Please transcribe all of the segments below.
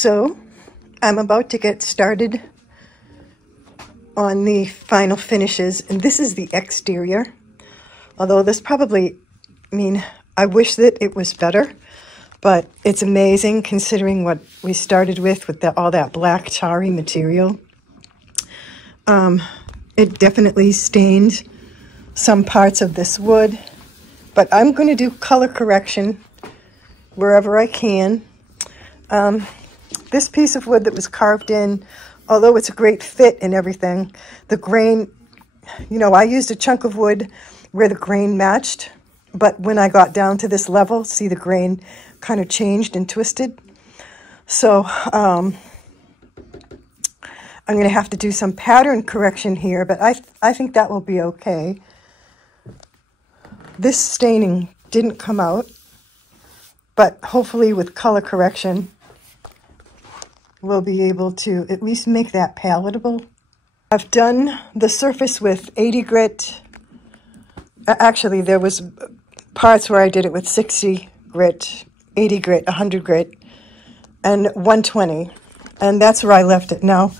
So I'm about to get started on the final finishes, and this is the exterior. Although this probably, I wish that it was better, but it's amazing considering what we started with all that black tarry material. It definitely stained some parts of this wood, but I'm going to do color correction wherever I can. This piece of wood that was carved in, although it's a great fit and everything, the grain, I used a chunk of wood where the grain matched, but when I got down to this level, see, the grain kind of changed and twisted. So I'm going to have to do some pattern correction here, but I think that will be okay. This staining didn't come out, but hopefully with color correction, we'll be able to at least make that palatable. I've done the surface with 80 grit. Actually, there was parts where I did it with 60 grit, 80 grit, 100 grit, and 120. And that's where I left it. Now,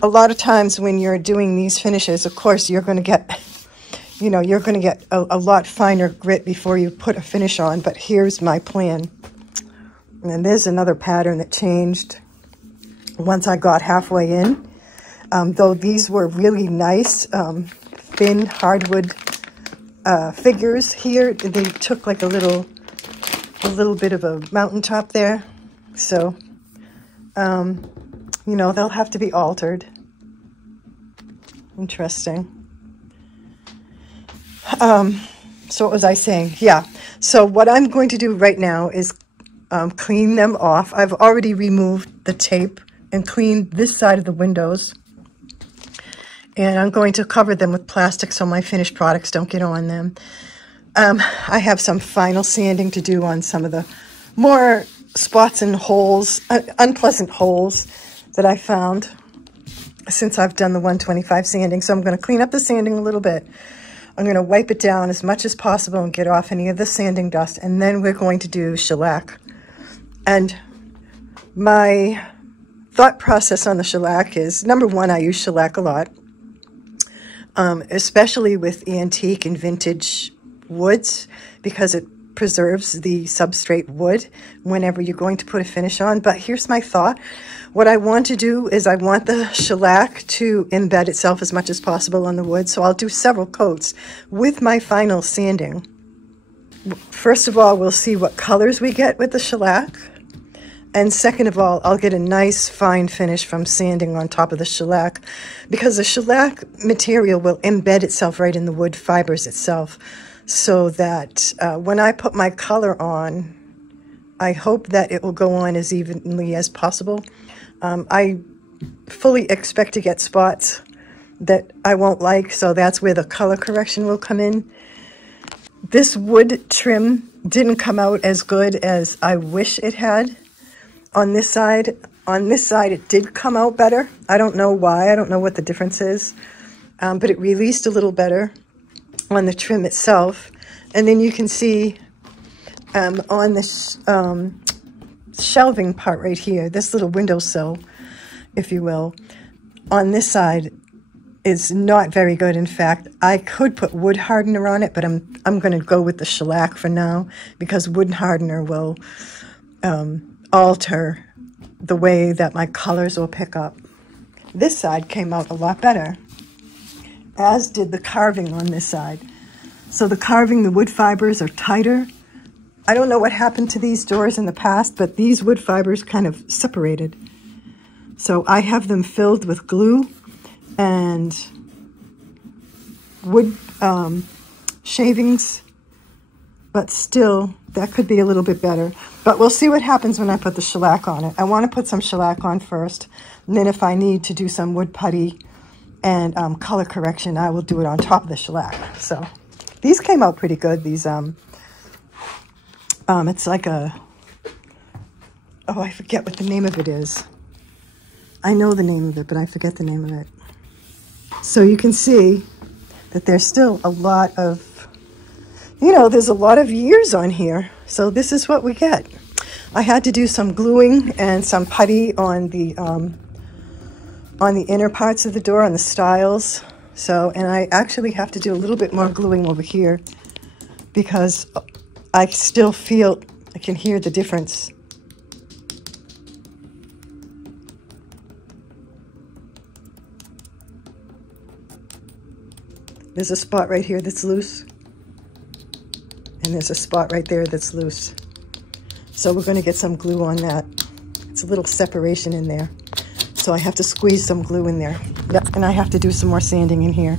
a lot of times when you're doing these finishes, of course, you're going to get, a lot finer grit before you put a finish on. But here's my plan. And there's another pattern that changed once I got halfway in. Though these were really nice, thin hardwood figures here. They took like a little bit of a mountaintop there. So, they'll have to be altered. Interesting. So what was I saying? Yeah. So what I'm going to do right now is clean them off. I've already removed the tape and cleaned this side of the windows. And I'm going to cover them with plastic so my finished products don't get on them. I have some final sanding to do on some of the more spots and holes, unpleasant holes that I found since I've done the 125 sanding. So I'm going to clean up the sanding a little bit. I'm going to wipe it down as much as possible and get off any of the sanding dust. And then we're going to do shellac. And my thought process on the shellac is, number one, I use shellac a lot, especially with antique and vintage woods, because it preserves the substrate wood whenever you're going to put a finish on. But here's my thought. What I want to do is I want the shellac to embed itself as much as possible on the wood. So I'll do several coats with my final sanding. First of all, we'll see what colors we get with the shellac. And second of all, I'll get a nice fine finish from sanding on top of the shellac, because the shellac material will embed itself right in the wood fibers itself, so that when I put my color on, I hope that it will go on as evenly as possible. I fully expect to get spots that I won't like, so that's where the color correction will come in. This wood trim didn't come out as good as I wish it had. On this side, it did come out better. I don't know why. I don't know what the difference is, but it released a little better on the trim itself. And then you can see on this shelving part right here, this little windowsill, if you will, on this side is not very good. In fact, I could put wood hardener on it, but I'm going to go with the shellac for now, because wood hardener will alter the way that my colors will pick up. This side came out a lot better, as did the carving on this side. So the carving, the wood fibers are tighter. I don't know what happened to these doors in the past, but these wood fibers kind of separated. So I have them filled with glue and wood shavings, but still, that could be a little bit better. But we'll see what happens when I put the shellac on it. I want to put some shellac on first, and then if I need to do some wood putty and color correction, I will do it on top of the shellac. So these came out pretty good. These, it's like a, oh, I forget what the name of it is. I know the name of it, but I forget the name of it. So you can see that there's still a lot of, there's a lot of years on here. So this is what we get. I had to do some gluing and some putty on the inner parts of the door, on the stiles. So, and I actually have to do a little bit more gluing over here because I still feel, I can hear the difference. There's a spot right here that's loose, and there's a spot right there that's loose. So we're going to get some glue on that. It's a little separation in there. So I have to squeeze some glue in there. Yep, and I have to do some more sanding in here.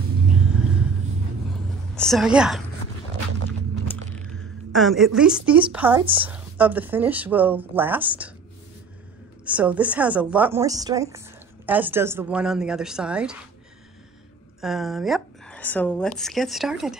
So yeah. At least these parts of the finish will last. So this has a lot more strength, as does the one on the other side. Yep, so let's get started.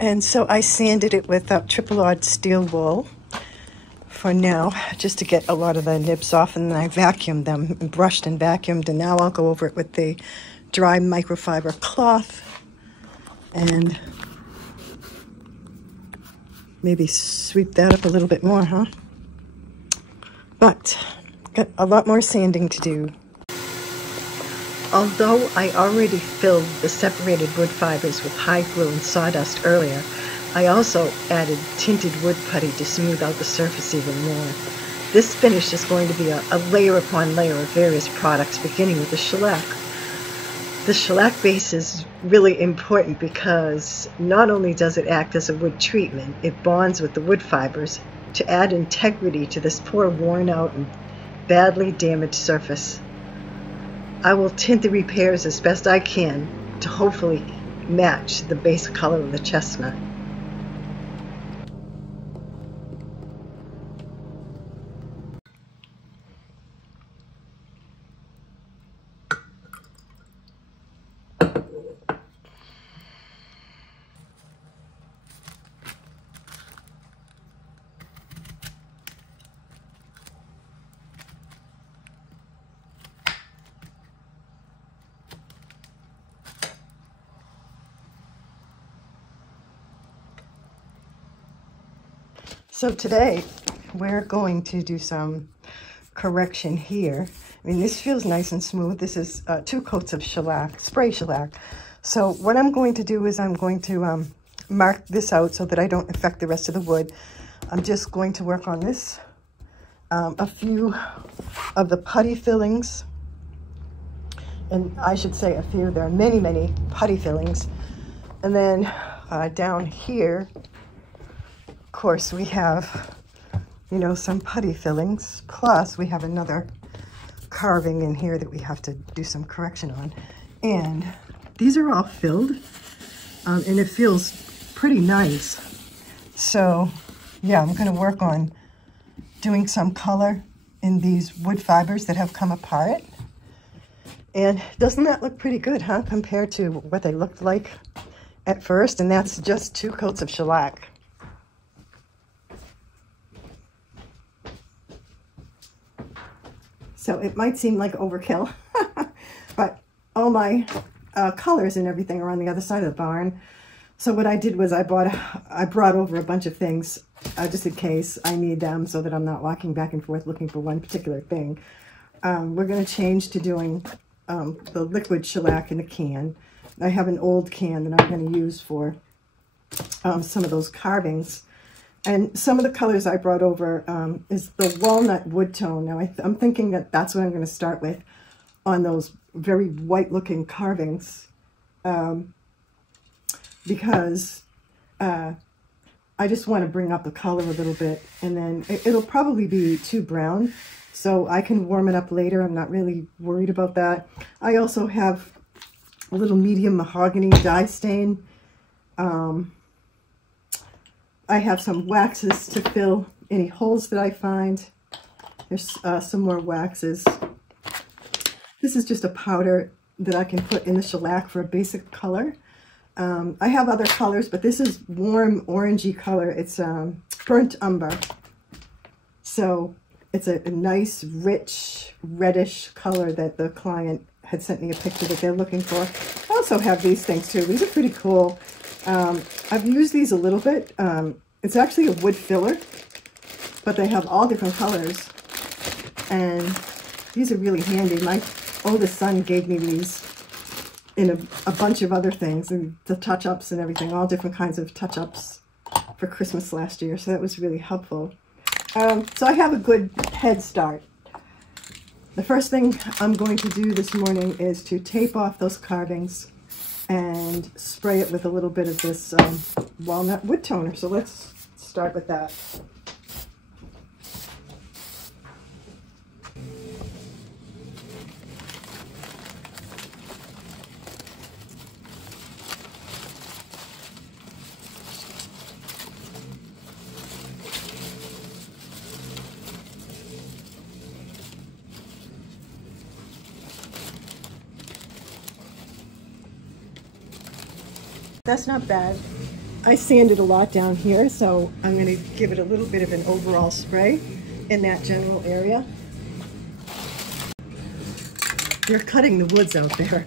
And so I sanded it with triple odd steel wool for now, just to get a lot of the nibs off, and then I vacuumed them, and brushed and vacuumed, and now I'll go over it with the dry microfiber cloth and maybe sweep that up a little bit more, huh? But got a lot more sanding to do. Although I already filled the separated wood fibers with high glue and sawdust earlier, I also added tinted wood putty to smooth out the surface even more. This finish is going to be a layer upon layer of various products, beginning with the shellac. The shellac base is really important because not only does it act as a wood treatment, it bonds with the wood fibers to add integrity to this poor, worn out and badly damaged surface. I will tint the repairs as best I can to hopefully match the base color of the chestnut. So today we're going to do some correction here. I mean, this feels nice and smooth. This is 2 coats of shellac, spray shellac. So what I'm going to do is I'm going to mark this out so that I don't affect the rest of the wood. I'm just going to work on this, a few of the putty fillings. And I should say a few, there are many, many putty fillings. And then down here, of course, we have, you know, some putty fillings, plus we have another carving in here that we have to do some correction on. And these are all filled, and it feels pretty nice. So, yeah, I'm going to work on doing some color in these wood fibers that have come apart. And doesn't that look pretty good, huh, compared to what they looked like at first? And that's just 2 coats of shellac. So it might seem like overkill, but all my colors and everything are on the other side of the barn. So what I did was I brought over a bunch of things just in case I need them, so that I'm not walking back and forth looking for one particular thing. We're going to change to doing the liquid shellac in a can. I have an old can that I'm going to use for some of those carvings. And some of the colors I brought over is the walnut wood tone. Now I'm thinking that that's what I'm going to start with on those very white looking carvings, because I just want to bring up the color a little bit, and then it'll probably be too brown, so I can warm it up later. I'm not really worried about that. I also have a little medium mahogany dye stain. I have some waxes to fill any holes that I find. There's some more waxes. This is just a powder that I can put in the shellac for a basic color. I have other colors, but this is warm orangey color. It's burnt umber. So it's a nice, rich, reddish color that the client had sent me a picture that they're looking for. I also have these things too. These are pretty cool. I've used these a little bit. It's actually a wood filler, but they have all different colors, and these are really handy. My oldest son gave me these in a bunch of other things, and the touch-ups and everything, all different kinds of touch-ups for Christmas last year, so that was really helpful. So I have a good head start. The first thing I'm going to do this morning is to tape off those carvings and spray it with a little bit of this walnut wood toner. So let's start with that. That's not bad. I sanded a lot down here, so I'm going to give it a little bit of an overall spray in that general area. They're cutting the woods out there.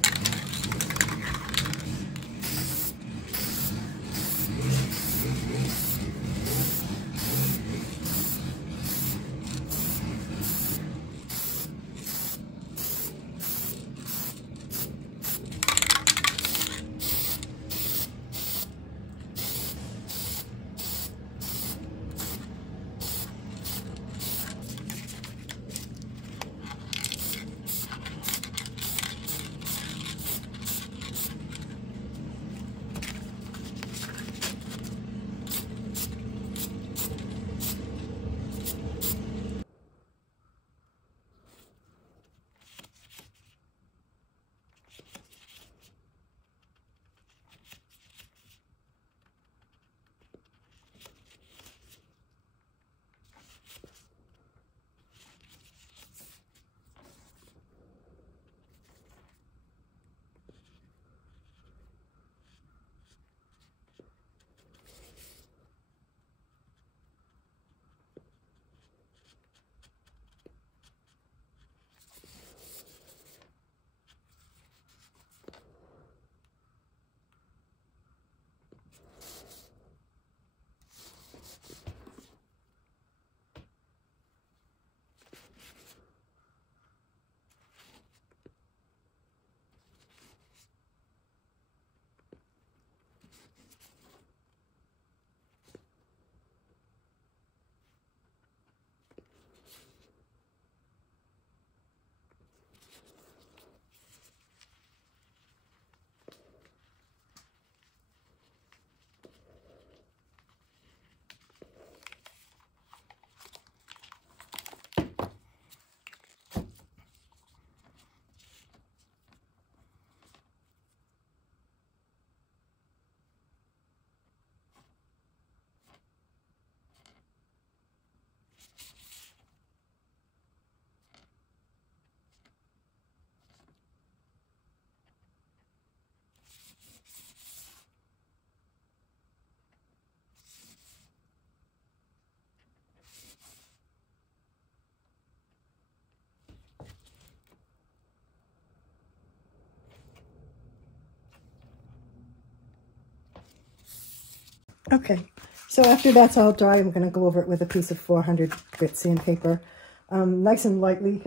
Okay, so after that's all dry, I'm going to go over it with a piece of 400 grit sandpaper. Nice and lightly.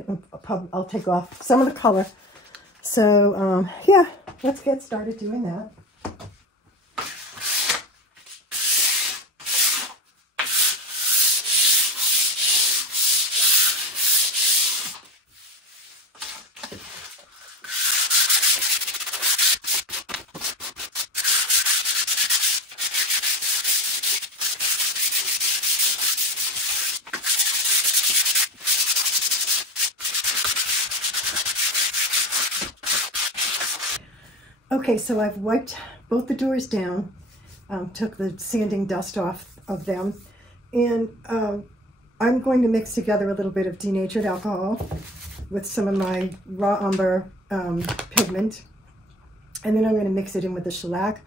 I'll take off some of the color. So, yeah, let's get started doing that. Okay, so I've wiped both the doors down, took the sanding dust off of them, and I'm going to mix together a little bit of denatured alcohol with some of my raw umber pigment, and then I'm going to mix it in with the shellac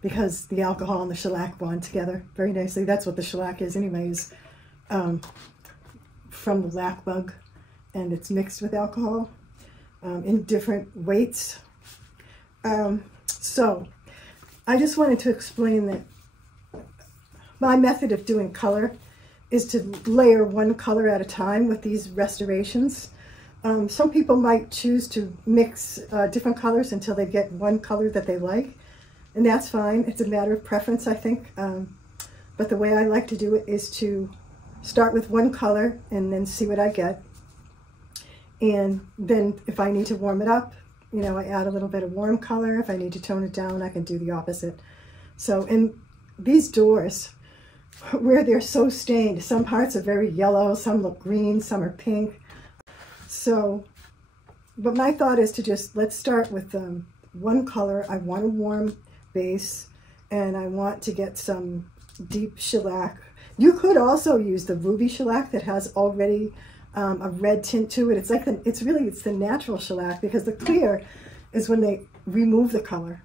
because the alcohol and the shellac bond together very nicely. That's what the shellac is anyways, from the lac bug, and it's mixed with alcohol in different weights. So I just wanted to explain that my method of doing color is to layer one color at a time with these restorations. Some people might choose to mix different colors until they get one color that they like, and that's fine. It's a matter of preference, I think. But the way I like to do it is to start with one color and then see what I get. And then if I need to warm it up, you know, I add a little bit of warm color. If I need to tone it down, I can do the opposite. So in these doors, where they're so stained, some parts are very yellow, some look green, some are pink. So, but my thought is to just, let's start with one color. I want a warm base, and I want to get some deep shellac. You could also use the ruby shellac that has already a red tint to it. It's like it's the natural shellac, because the clear is when they remove the color.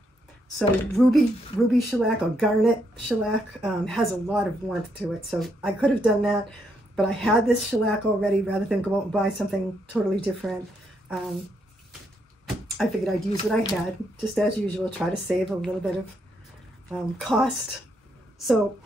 So ruby shellac or garnet shellac has a lot of warmth to it. So I could have done that, but I had this shellac already. Rather than go out and buy something totally different, I figured I'd use what I had, just as usual, try to save a little bit of cost. So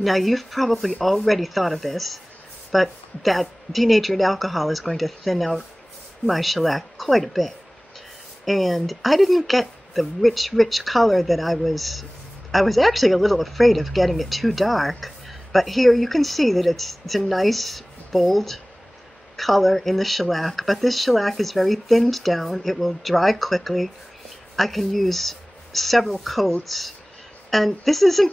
now you've probably already thought of this, but that denatured alcohol is going to thin out my shellac quite a bit. And I didn't get the rich color that I was actually a little afraid of getting it too dark. But here you can see that it's a nice, bold color in the shellac. But this shellac is very thinned down. It will dry quickly. I can use several coats. And this isn't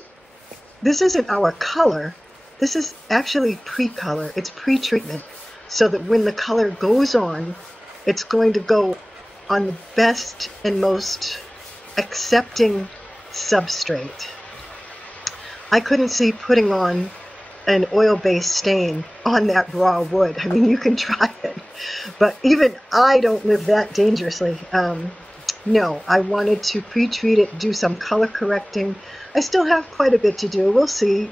our color, This is actually pre-color. It's pre-treatment, so that when the color goes on, it's going to go on the best and most accepting substrate. I couldn't see putting on an oil-based stain on that raw wood. I mean, you can try it, but even I don't live that dangerously. No, I wanted to pre-treat it, do some color correcting. I still have quite a bit to do. We'll see.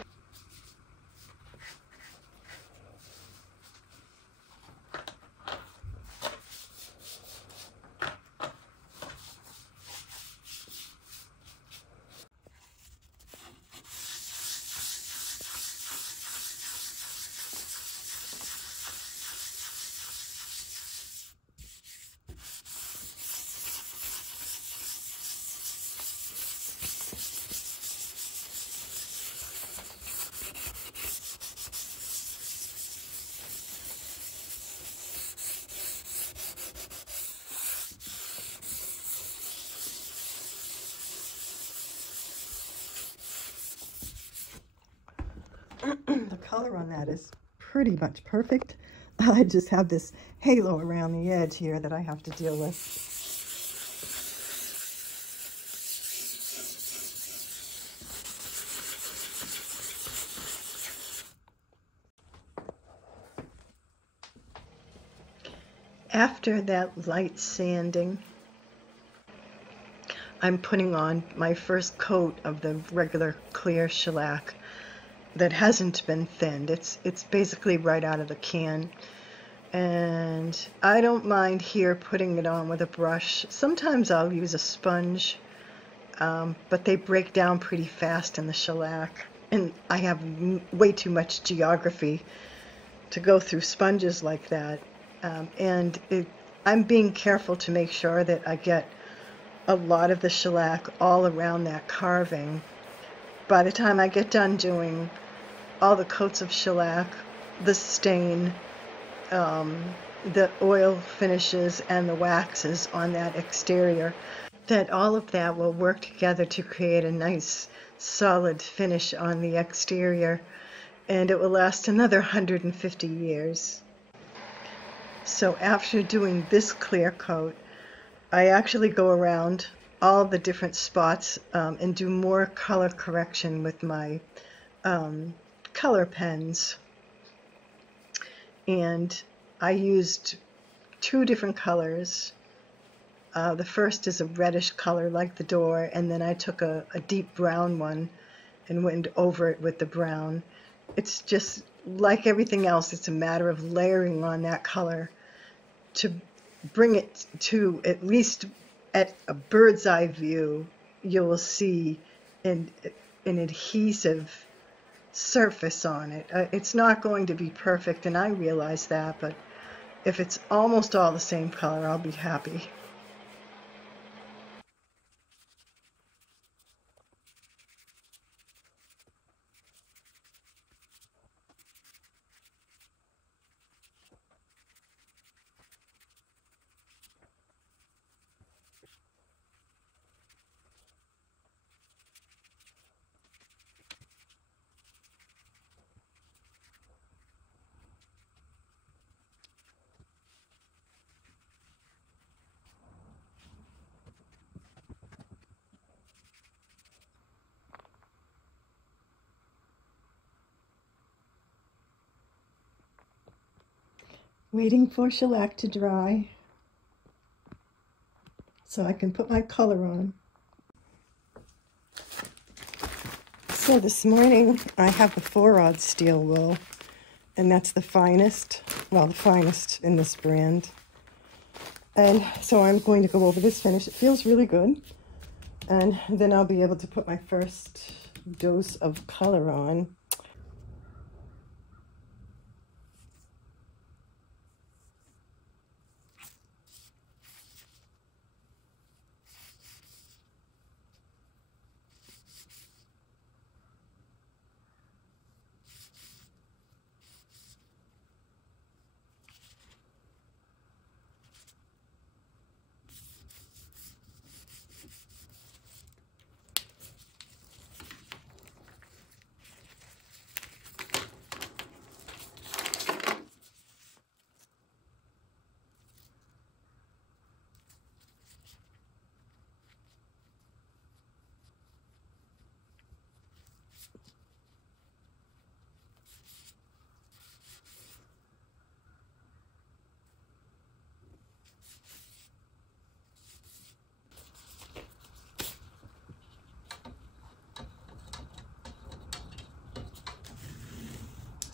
The color on that is pretty much perfect. I just have this halo around the edge here that I have to deal with. After that light sanding, I'm putting on my first coat of the regular clear shellac that hasn't been thinned. It's basically right out of the can. And I don't mind here putting it on with a brush. Sometimes I'll use a sponge, but they break down pretty fast in the shellac. And I have way too much geography to go through sponges like that. I'm being careful to make sure that I get a lot of the shellac all around that carving. By the time I get done doing all the coats of shellac, the stain, the oil finishes, and the waxes on that exterior, that all of that will work together to create a nice solid finish on the exterior, and it will last another 150 years. So after doing this clear coat, I actually go around all the different spots and do more color correction with my color pens. And I used 2 different colors. The first is a reddish color like the door, and then I took a deep brown one and went over it with the brown. It's just like everything else, it's a matter of layering on that color to bring it to, at least at a bird's eye view, you will see an adhesive surface on it. It's not going to be perfect, and I realize that, but if it's almost all the same color, I'll be happy. Waiting for shellac to dry so I can put my color on. So this morning I have the 4-aught steel wool, and that's the finest, well, the finest in this brand. And so I'm going to go over this finish. It feels really good. And then I'll be able to put my first dose of color on.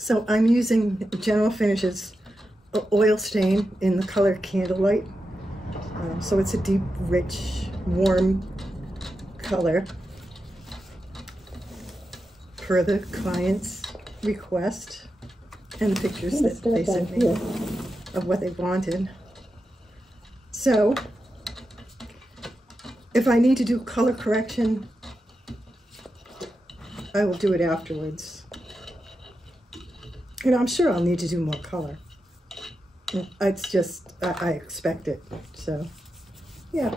So I'm using General Finishes oil stain in the color Candlelite. So it's a deep, rich, warm color per the client's request and the pictures that they sent me of what they wanted. So if I need to do color correction, I will do it afterwards. And I'm sure I'll need to do more color. It's just, I expect it, so, yeah.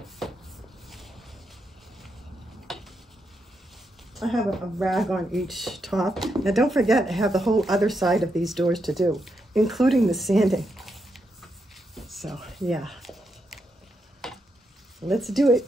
I have a rag on each top. Now don't forget, I have the whole other side of these doors to do, including the sanding. So, yeah. Let's do it.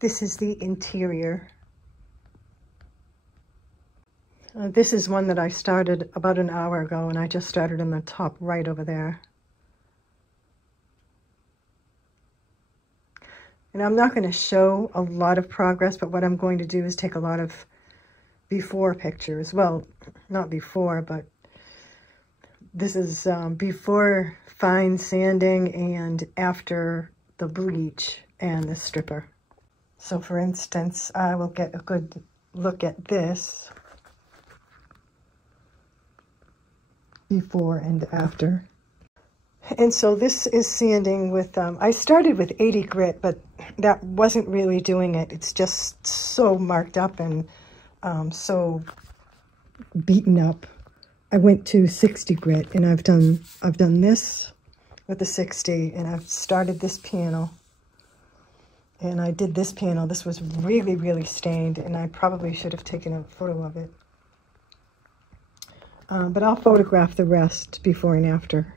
This is the interior. This is one that I started about an hour ago, and I just started in the top right over there. And I'm not going to show a lot of progress, but what I'm going to do is take a lot of before pictures. Well, not before, but this is before fine sanding and after the bleach and the stripper. So for instance, I will get a good look at this before and after. And so this is sanding with, I started with 80 grit, but that wasn't really doing it. It's just so marked up and so beaten up. I went to 60 grit, and I've done this with the 60, and I've started this panel. And I did this panel. This was really, really stained, and I probably should have taken a photo of it. But I'll photograph the rest before and after.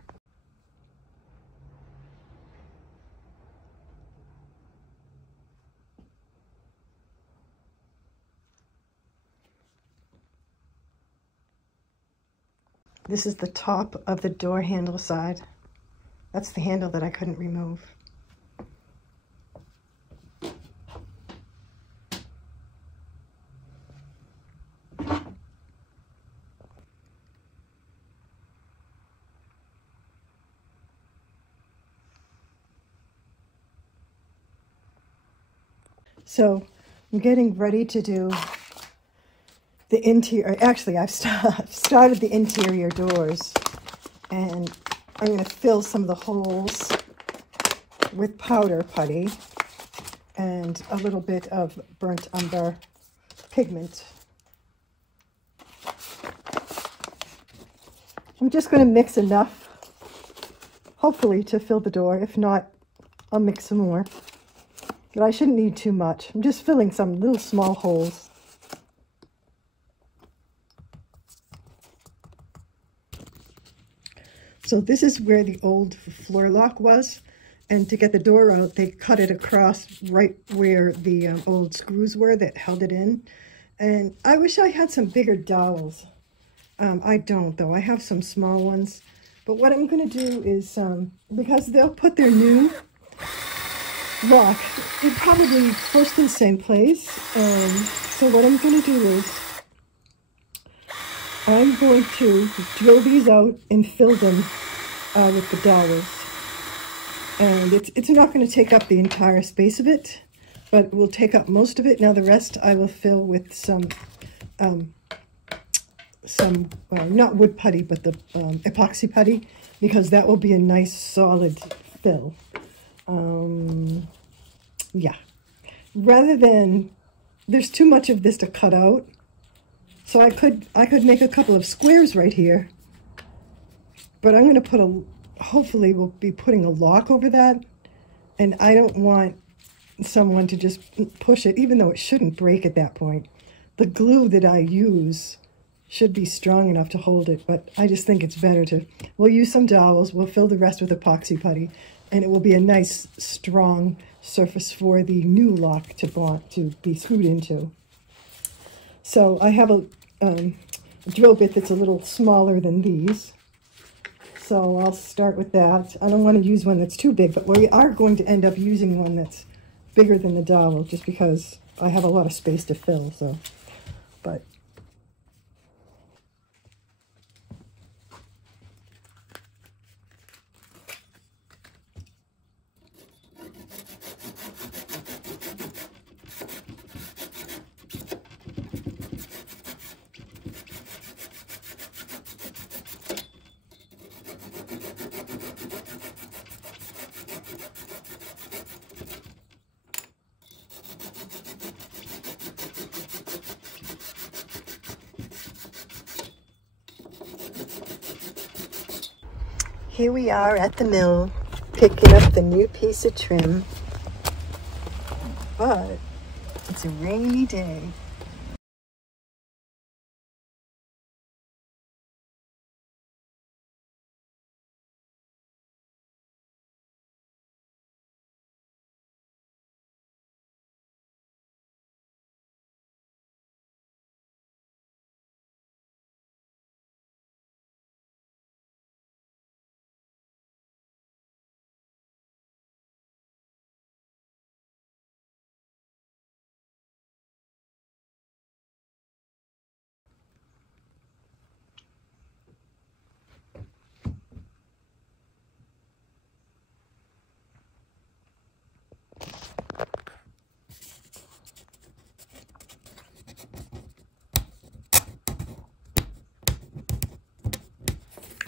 This is the top of the door handle side. That's the handle that I couldn't remove. So I'm getting ready to do the interior. Actually, I've started the interior doors, and I'm going to fill some of the holes with powder putty and a little bit of burnt umber pigment. I'm just going to mix enough, hopefully, to fill the door. If not, I'll mix some more. But I shouldn't need too much. I'm just filling some little small holes. So this is where the old floor lock was. And to get the door out, they cut it across right where the old screws were that held it in. And I wish I had some bigger dowels. I don't, though. I have some small ones. But what I'm going to do is, because they'll put their new lock, it probably first in the same place. So what I'm going to do is I'm going to drill these out and fill them with the dowels. And it's not going to take up the entire space of it, but will take up most of it. Now the rest I will fill with some not wood putty, but the epoxy putty, because that will be a nice solid fill. Yeah, rather than, there's too much of this to cut out, so I could make a couple of squares right here, but I'm going to put hopefully we'll be putting a lock over that, and I don't want someone to just push it, even though it shouldn't break at that point. The glue that I use should be strong enough to hold it, but I just think it's better to, we'll use some dowels, we'll fill the rest with epoxy putty, and it will be a nice strong surface for the new lock to be screwed into. So I have a drill bit that's a little smaller than these, so I'll start with that. I don't want to use one that's too big, but we are going to end up using one that's bigger than the dowel, just because I have a lot of space to fill. So, but here we are at the mill, picking up the new piece of trim, but it's a rainy day.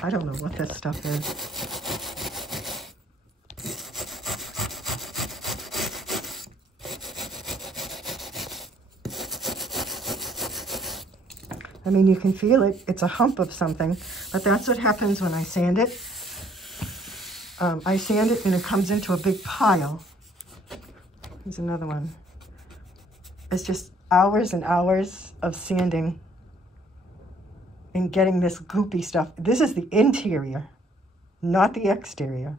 I don't know what this stuff is. I mean, you can feel it. It's a hump of something, but that's what happens when I sand it. I sand it and it comes into a big pile. Here's another one. It's just hours and hours of sanding and getting this goopy stuff. This is the interior, not the exterior.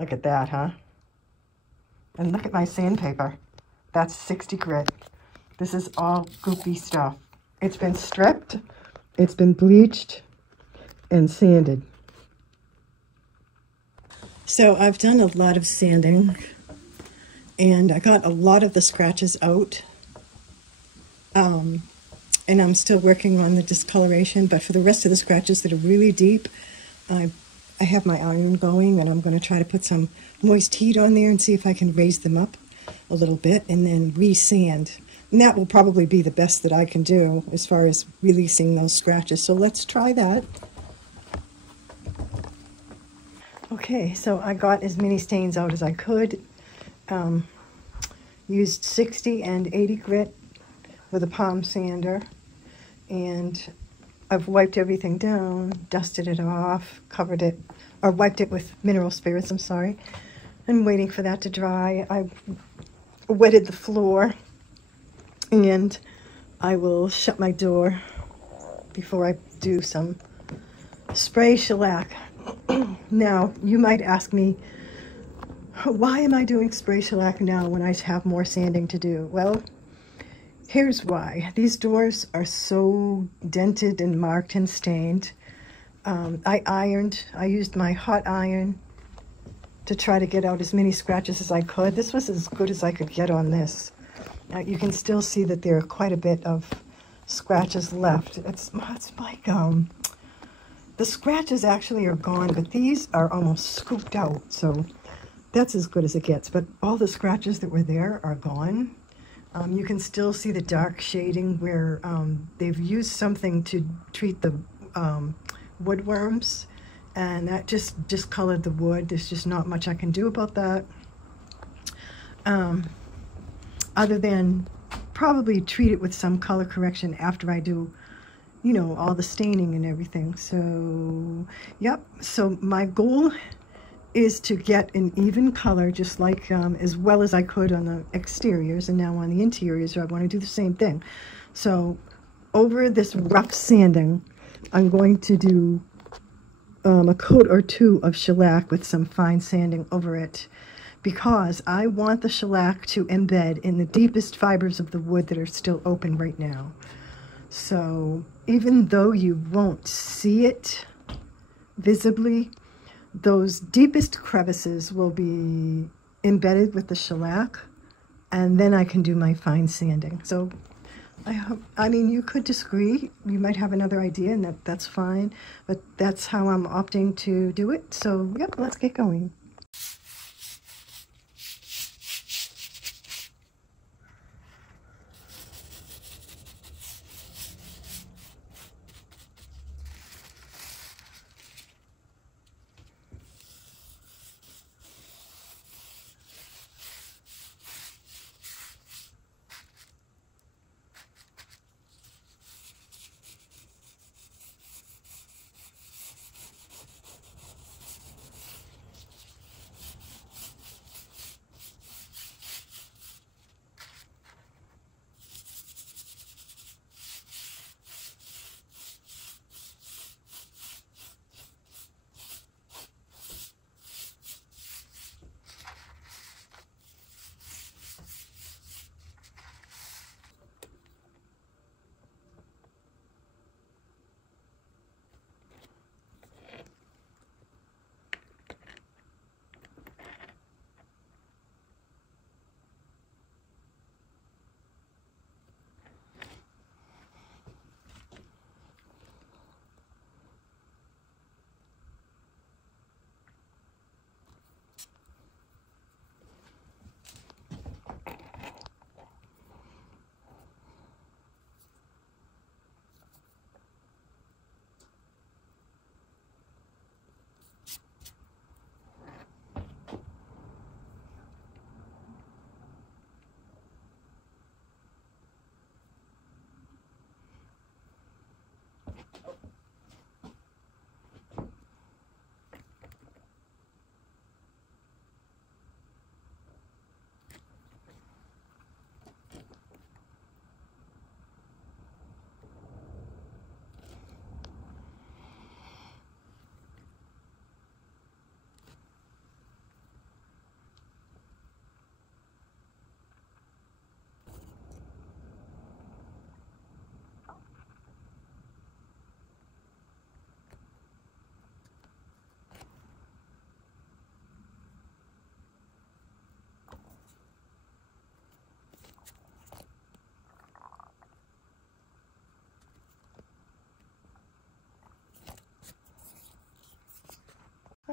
Look at that, huh? And look at my sandpaper. That's 60 grit. This is all goopy stuff. It's been stripped, it's been bleached, and sanded. So I've done a lot of sanding, and I got a lot of the scratches out. And I'm still working on the discoloration, but for the rest of the scratches that are really deep, I have my iron going, and I'm going to try to put some moist heat on there and see if I can raise them up a little bit and then re-sand. And that will probably be the best that I can do as far as releasing those scratches. So let's try that. Okay, so I got as many stains out as I could. Used 60 and 80 grit with a palm sander, and I've wiped everything down, dusted it off, covered it, or wiped it with mineral spirits, I'm sorry. I'm waiting for that to dry. I wetted the floor, and I will shut my door before I do some spray shellac. Now, you might ask me, why am I doing spray shellac now when I have more sanding to do? Well, here's why. These doors are so dented and marked and stained. I used my hot iron to try to get out as many scratches as I could. This was as good as I could get on this. You can still see that there are quite a bit of scratches left. It's like, the scratches actually are gone, but these are almost scooped out, so that's as good as it gets. But all the scratches that were there are gone. You can still see the dark shading where they've used something to treat the woodworms, and that just discolored the wood. There's just not much I can do about that, other than probably treat it with some color correction after I do, you know, all the staining and everything. So, yep. So my goal is to get an even color, just like as well as I could on the exteriors, and now on the interiors I want to do the same thing. So over this rough sanding, I'm going to do a coat or two of shellac with some fine sanding over it, because I want the shellac to embed in the deepest fibers of the wood that are still open right now. So even though you won't see it visibly, those deepest crevices will be embedded with the shellac, and then I can do my fine sanding. So I mean, you could disagree. You might have another idea, and that's fine, but that's how I'm opting to do it. So, yep, let's get going.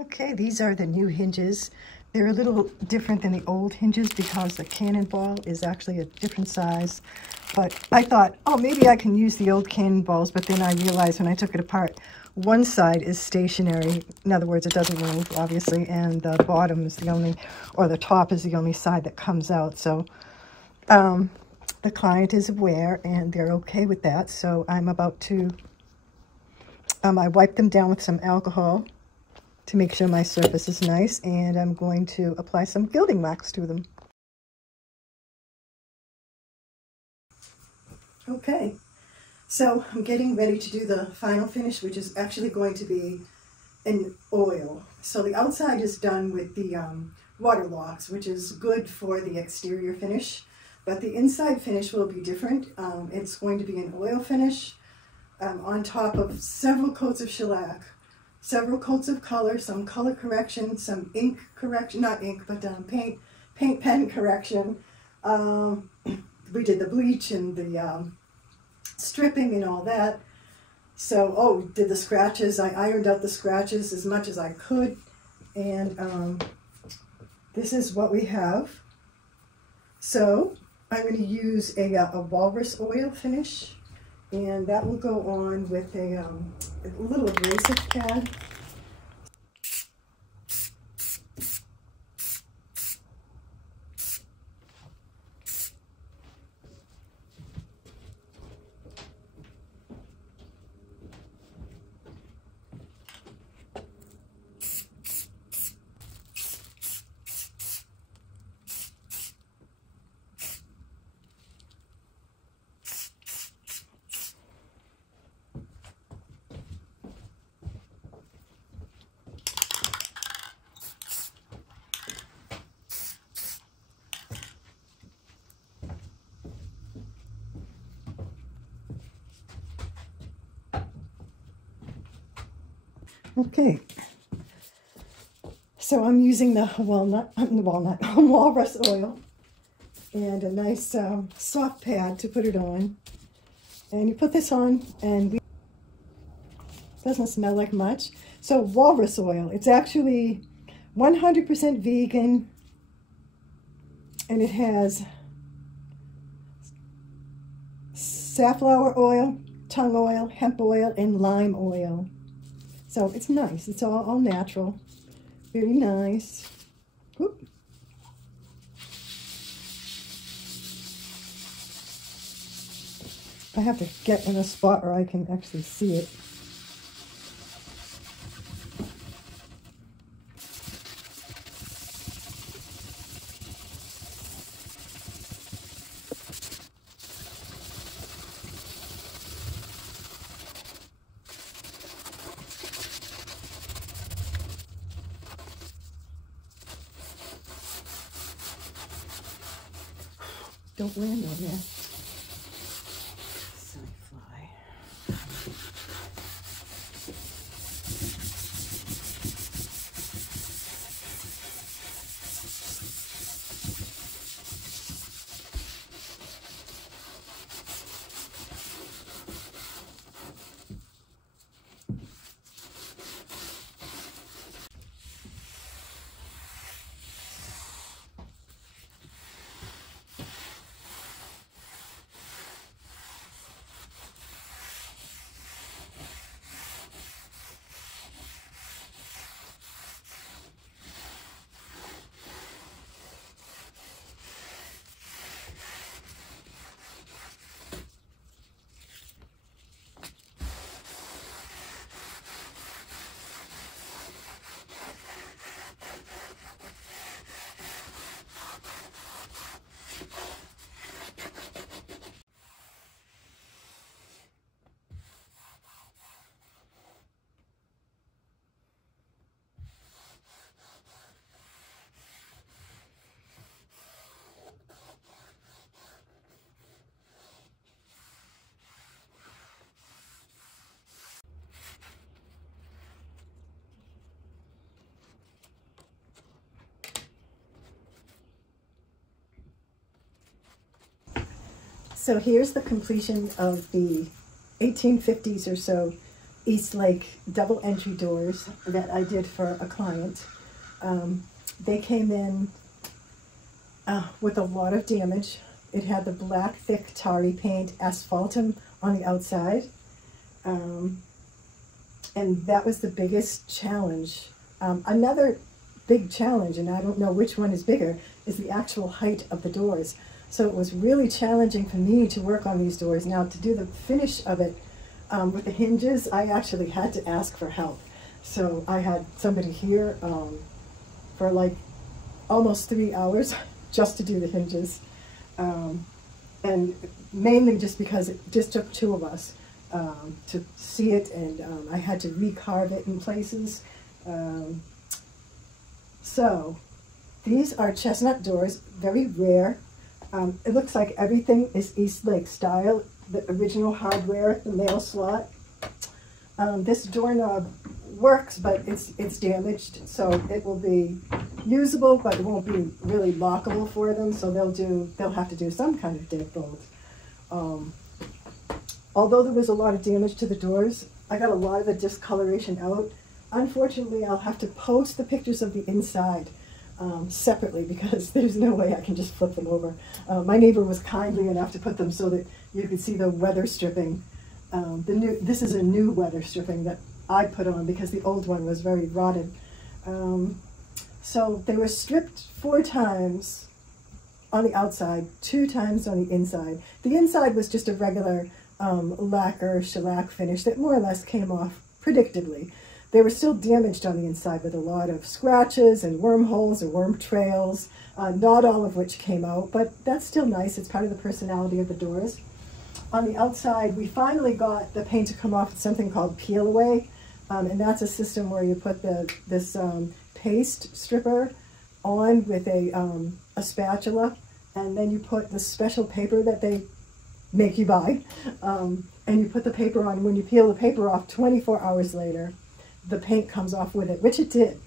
Okay, these are the new hinges. They're a little different than the old hinges because the cannonball is actually a different size. But I thought, oh, maybe I can use the old cannonballs, but then I realized when I took it apart, one side is stationary. In other words, it doesn't move, obviously, and the bottom is the only, or the top is the only side that comes out. So the client is aware and they're okay with that. So I'm about to, I wiped them down with some alcohol to make sure my surface is nice, and I'm going to apply some gilding wax to them. Okay, so I'm getting ready to do the final finish, which is actually going to be an oil. So the outside is done with the WaterLox, which is good for the exterior finish, but the inside finish will be different. It's going to be an oil finish on top of several coats of shellac, several coats of color, some color correction, some ink correction, not ink, but paint pen correction. We did the bleach and the stripping and all that. So, oh, did the scratches. I ironed out the scratches as much as I could. And this is what we have. So I'm going to use a Walrus Oil finish. And that will go on with a little abrasive pad. Okay, so I'm using the Walrus Oil and a nice soft pad to put it on. And you put this on and it doesn't smell like much. So Walrus Oil, it's actually 100% vegan, and it has safflower oil, tung oil, hemp oil, and lime oil. So it's nice. It's all natural. Very nice. Whoop. I have to get in a spot where I can actually see it. Don't land on there. Silly fly. So here's the completion of the 1850s or so Eastlake Double Entry Doors that I did for a client. They came in with a lot of damage. It had the black, thick, tarry paint, asphaltum on the outside. And that was the biggest challenge. Another big challenge, and I don't know which one is bigger, is the actual height of the doors. So it was really challenging for me to work on these doors. Now, to do the finish of it with the hinges, I actually had to ask for help. So I had somebody here for like almost 3 hours just to do the hinges. And mainly just because it just took 2 of us to see it, and I had to recarve it in places. So these are chestnut doors, very rare. It looks like everything is Eastlake style, the original hardware, the mail slot. This doorknob works, but it's damaged, so it will be usable, but it won't be really lockable for them, so they'll have to do some kind of deadbolt. Although there was a lot of damage to the doors, I got a lot of the discoloration out. Unfortunately, I'll have to post the pictures of the inside separately, because there's no way I can just flip them over. My neighbor was kindly enough to put them so that you could see the weather stripping. This is a new weather stripping that I put on because the old one was very rotted. So they were stripped 4 times on the outside, 2 times on the inside. The inside was just a regular lacquer shellac finish that more or less came off predictably. They were still damaged on the inside with a lot of scratches and wormholes and worm trails, not all of which came out, but that's still nice. It's part of the personality of the doors. On the outside, we finally got the paint to come off with something called PeelAway, and that's a system where you put this paste stripper on with a spatula, and then you put the special paper that they make you buy, and you put the paper on. When you peel the paper off 24 hours later, the paint comes off with it, which it did.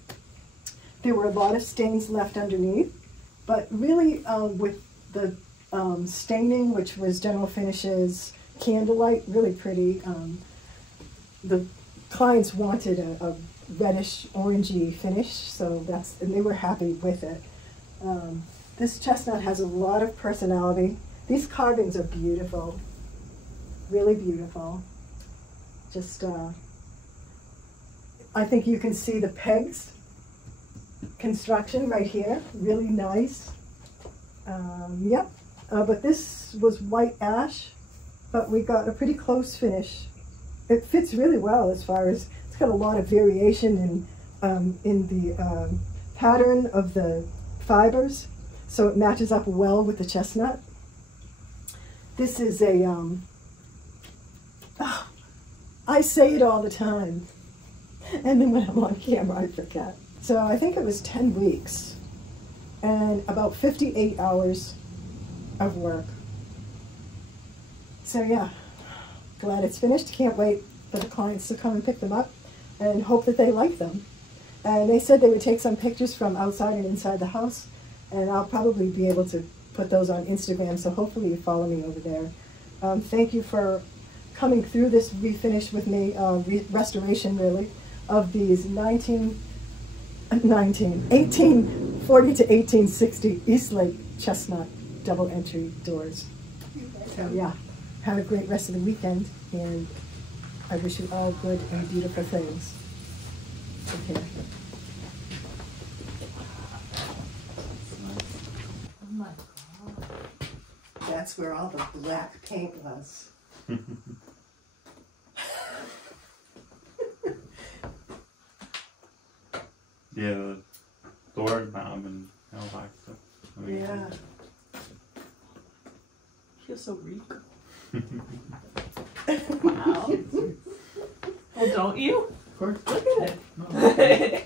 There were a lot of stains left underneath, but really with the staining, which was General Finishes Candlelite, really pretty. The clients wanted a reddish orangey finish, so and they were happy with it. This chestnut has a lot of personality. These carvings are beautiful, really beautiful. Just I think you can see the pegs construction right here, really nice. Yep, but this was white ash, but we got a pretty close finish. It fits really well as far as, it's got a lot of variation in the pattern of the fibers, so it matches up well with the chestnut. This is a, I say it all the time, and then when I'm on camera I forget. So I think it was 10 weeks and about 58 hours of work. So yeah, glad it's finished. Can't wait for the clients to come and pick them up and hope that they like them. And they said they would take some pictures from outside and inside the house, and I'll probably be able to put those on Instagram, so hopefully you follow me over there. Thank you for coming through this refinish with me, restoration really, of these 1840 to 1860 Eastlake chestnut double entry doors. So yeah, have a great rest of the weekend, and I wish you all good and beautiful things. Take care. Oh my God. That's where all the black paint was. Yeah, the door knob and Mohawk stuff. Yeah. Feels so regal. Wow. Well, don't you? Of course. Look at it.